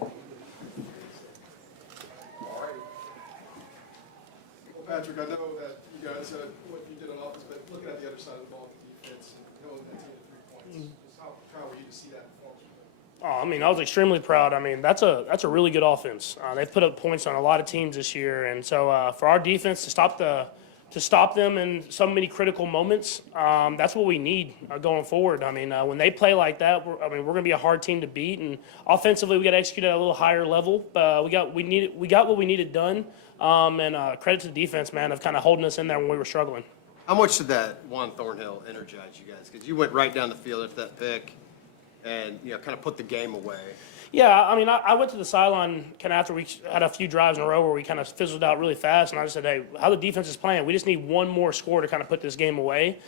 All righty. Well, Patrick, I know that you guys what you did on offense, but looking at the other side of the ball, the defense, and knowing that team at 3 points, just how proud were you to see that performance? Oh, I mean, I was extremely proud. I mean, that's a really good offense. They've put up points on a lot of teams this year, and so for our defense to stop them in so many critical moments, that's what we need going forward. I mean, when they play like that, we're going to be a hard team to beat, and offensively we got to execute at a little higher level. We got what we needed done, and credit to the defense, man, of kind of holding us in there when we were struggling. How much did that Juan Thornhill energize you guys? Because you went right down the field after that pick, and kind of put the game away. Yeah, I mean, I went to the sideline kind of after we had a few drives in a row where we kind of fizzled out really fast, and I just said, hey, how the defense is playing, we just need one more score to kind of put this game away.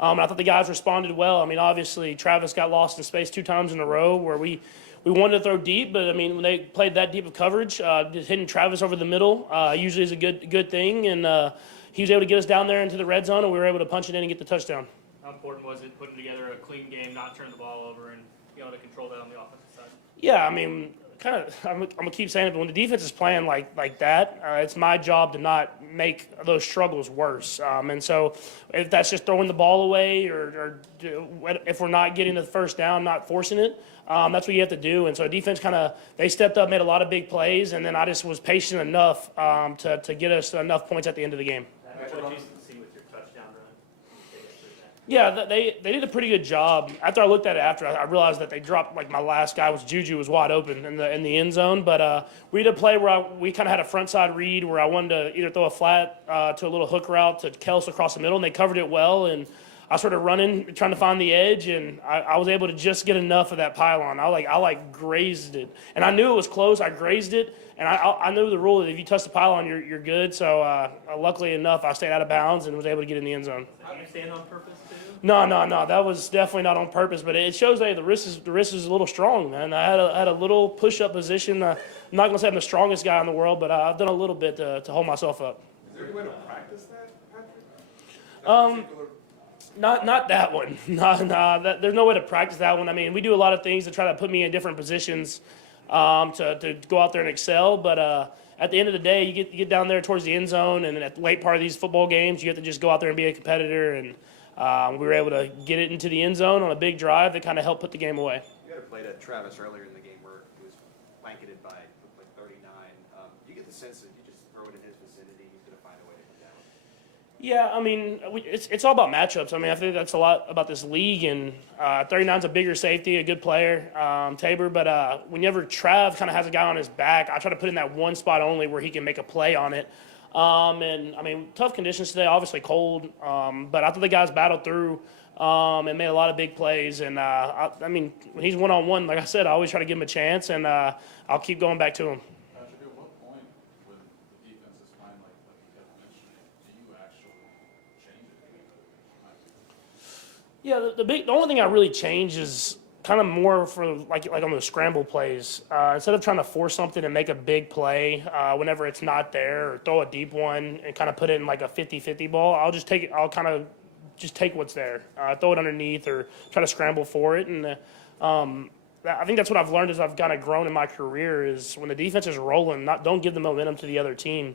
I thought the guys responded well. I mean, obviously, Travis got lost in space 2 times in a row where we wanted to throw deep, but, I mean, when they played that deep of coverage, just hitting Travis over the middle usually is a good thing, and he was able to get us down there into the red zone, and we were able to punch it in and get the touchdown. How important was it putting together a clean game, not turn the ball over, and to control that on the offensive side? Yeah, I mean, I'm gonna keep saying it, but when the defense is playing like that, it's my job to not make those struggles worse. And so, if that's just throwing the ball away, or if we're not getting the first down, not forcing it, that's what you have to do. And so, defense they stepped up, made a lot of big plays, and then I just was patient enough to get us enough points at the end of the game. What did you see with your touchdown run? Yeah, they did a pretty good job. After I looked at it I realized that they dropped, like, my last guy Juju was wide open in the end zone. But we did a play where we kind of had a front side read where I wanted to either throw a flat to a little hook route to Kels across the middle, and they covered it well. And I started running, trying to find the edge, and I was able to just get enough of that pylon. I grazed it, and I knew it was close. I grazed it, and I knew the rule that if you touch the pylon, you're good. So luckily enough, I stayed out of bounds and was able to get in the end zone. Did you stand on purpose too? No. That was definitely not on purpose, but it shows that the wrist is a little strong, man. I had a little push-up position. I'm not going to say I'm the strongest guy in the world, but I've done a little bit to hold myself up. Is there any way to practice that, Patrick? Not that one. There's no way to practice that one. I mean, we do a lot of things to try to put me in different positions to go out there and excel, but at the end of the day, you get down there towards the end zone, and then at the late part of these football games, you have to just go out there and be a competitor, and we were able to get it into the end zone on a big drive that kind of helped put the game away. You had a play at Travis earlier in the game where he was blanketed by, looked like 39. You get the sense that you just throw it in his vicinity, he's going to find a way to come down. Yeah, I mean, it's all about matchups. I mean, I think that's a lot about this league, and 39's a bigger safety, a good player, Tabor. But whenever Trav kind of has a guy on his back, I try to put in that one spot only where he can make a play on it. And, I mean, tough conditions today, obviously cold, but I thought the guys battled through and made a lot of big plays. And, I mean, when he's one-on-one, like I said, I always try to give him a chance, and I'll keep going back to him. Patrick, at what point when the defense is playing like you kept mentioning, do you actually change it? Yeah, the only thing I really change is kind of more for like on the scramble plays. Instead of trying to force something and make a big play whenever it's not there, or throw a deep one and kind of put it in like a 50-50 ball, I'll just take it. I'll kind of just take what's there, throw it underneath, or try to scramble for it. And I think that's what I've learned as I've kind of grown in my career is when the defense is rolling, don't give the momentum to the other team.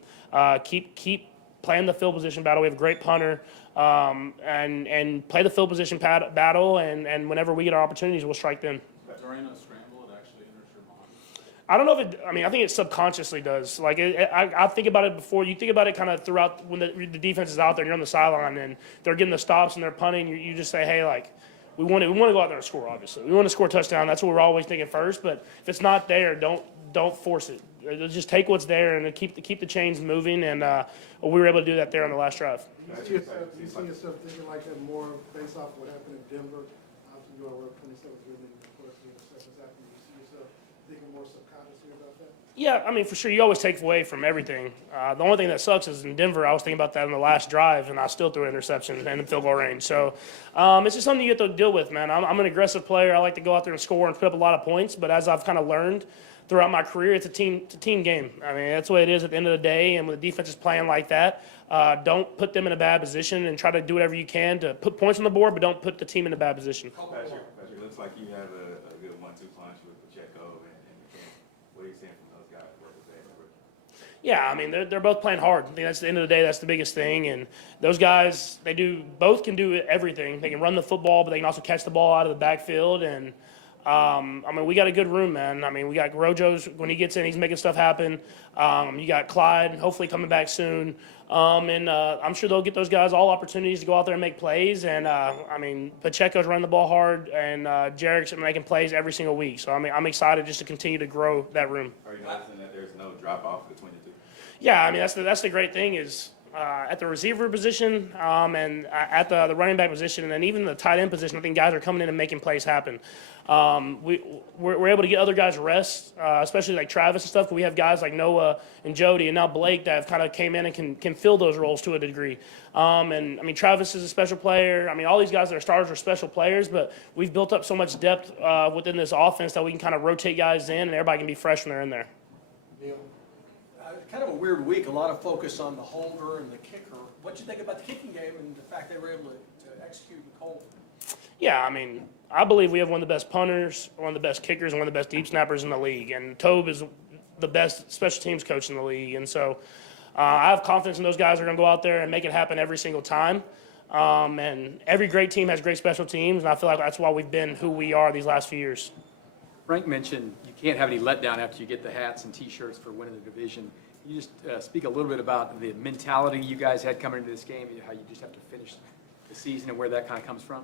Keep playing the field position battle. We have a great punter, and play the field position battle, and whenever we get our opportunities, we'll strike them. During a scramble, it actually enters your mind. I don't know if I think it subconsciously does. Like, I think about it before. You think about it kind of throughout when the defense is out there and you're on the sideline and they're getting the stops and they're punting. You just say, hey, like, we want to go out there and score, obviously. We want to score a touchdown. That's what we're always thinking first. But if it's not there, don't force it. Just take what's there and keep the chains moving. And we were able to do that there on the last drive. Do you see yourself thinking like that more based off what happened in Denver? Obviously, you all were 27th really, of course, the interceptions happened. Do you see yourself thinking more subconsciously about that? Yeah, I mean, for sure, you always take away from everything. The only thing that sucks is in Denver, I was thinking about that in the last drive, and I still threw an interception and in field goal range. So it's just something you get to deal with, man. I'm an aggressive player. I like to go out there and score and put up a lot of points, but as I've kind of learned throughout my career, it's a team game. I mean, that's what it is at the end of the day, and when the defense is playing like that, don't put them in a bad position and try to do whatever you can to put points on the board, but don't put the team in a bad position. Patrick, looks like you have a good 1-2 punch with Pacheco and Yeah, I mean they're both playing hard. I think that's the end of the day. That's the biggest thing. And those guys, both can do everything. They can run the football, but they can also catch the ball out of the backfield. And I mean we got a good room, man. I mean we got Rojo's when he gets in, he's making stuff happen. You got Clyde, hopefully coming back soon. And I'm sure they'll get those guys all opportunities to go out there and make plays. And I mean Pacheco's running the ball hard, and Jarek's making plays every single week. So I mean I'm excited just to continue to grow that room. Are you noticing that there's no drop off between the two? Yeah, I mean that's the great thing is at the receiver position and at the running back position, and then even the tight end position. I think guys are coming in and making plays happen. We're able to get other guys rest, especially like Travis and stuff. But we have guys like Noah and Jody and now Blake that have kind of came in and can fill those roles to a degree. And I mean Travis is a special player. I mean all these guys that are starters are special players, but we've built up so much depth within this offense that we can kind of rotate guys in, and everybody can be fresh when they're in there. Neil, kind of a weird week, a lot of focus on the holder and the kicker. What'd you think about the kicking game and the fact they were able to execute and hold? Yeah, I mean, I believe we have one of the best punters, one of the best kickers, and one of the best deep snappers in the league. And Tobe is the best special teams coach in the league. And so I have confidence in those guys are going to go out there and make it happen every single time. And every great team has great special teams, and I feel like that's why we've been who we are these last few years. Frank mentioned you can't have any letdown after you get the hats and T-shirts for winning the division. Can you just speak a little bit about the mentality you guys had coming into this game, and how you just have to finish the season and where that kind of comes from?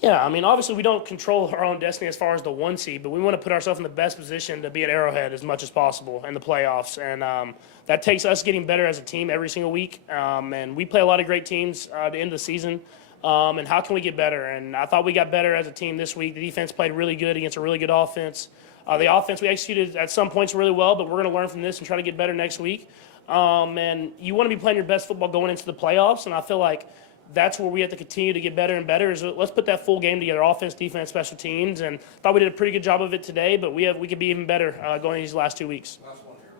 Yeah, I mean, obviously we don't control our own destiny as far as the 1 seed, but we want to put ourselves in the best position to be at Arrowhead as much as possible in the playoffs. And that takes us getting better as a team every single week. And we play a lot of great teams at the end of the season. And how can we get better? And I thought we got better as a team this week. The defense played really good against a really good offense. The offense we executed at some points really well, but we're going to learn from this and try to get better next week. And you want to be playing your best football going into the playoffs, and I feel like that's where we have to continue to get better and better. Is let's put that full game together: offense, defense, special teams. And thought we did a pretty good job of it today, but we could be even better going these last 2 weeks. Last one here.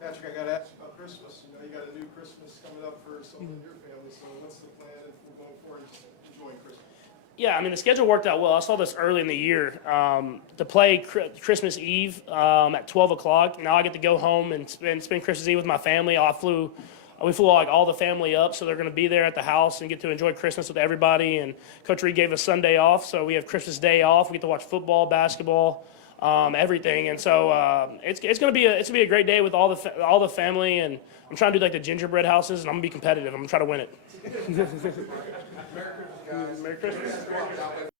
Patrick, I got to ask you about Christmas. You know, you got a new Christmas coming up for some of your family. So what's the plan for going forward and just enjoying Christmas? Yeah, I mean, the schedule worked out well. I saw this early in the year to play Christmas Eve at 12 o'clock. Now I get to go home and spend Christmas Eve with my family. We flew like all the family up, so they're going to be there at the house and get to enjoy Christmas with everybody. And Coach Reed gave us Sunday off, so we have Christmas Day off. We get to watch football, basketball, everything. And so it's going to be a great day with all the family. And I'm trying to do like the gingerbread houses, and I'm going to be competitive. I'm going to try to win it. Merry Christmas, guys. Merry Christmas.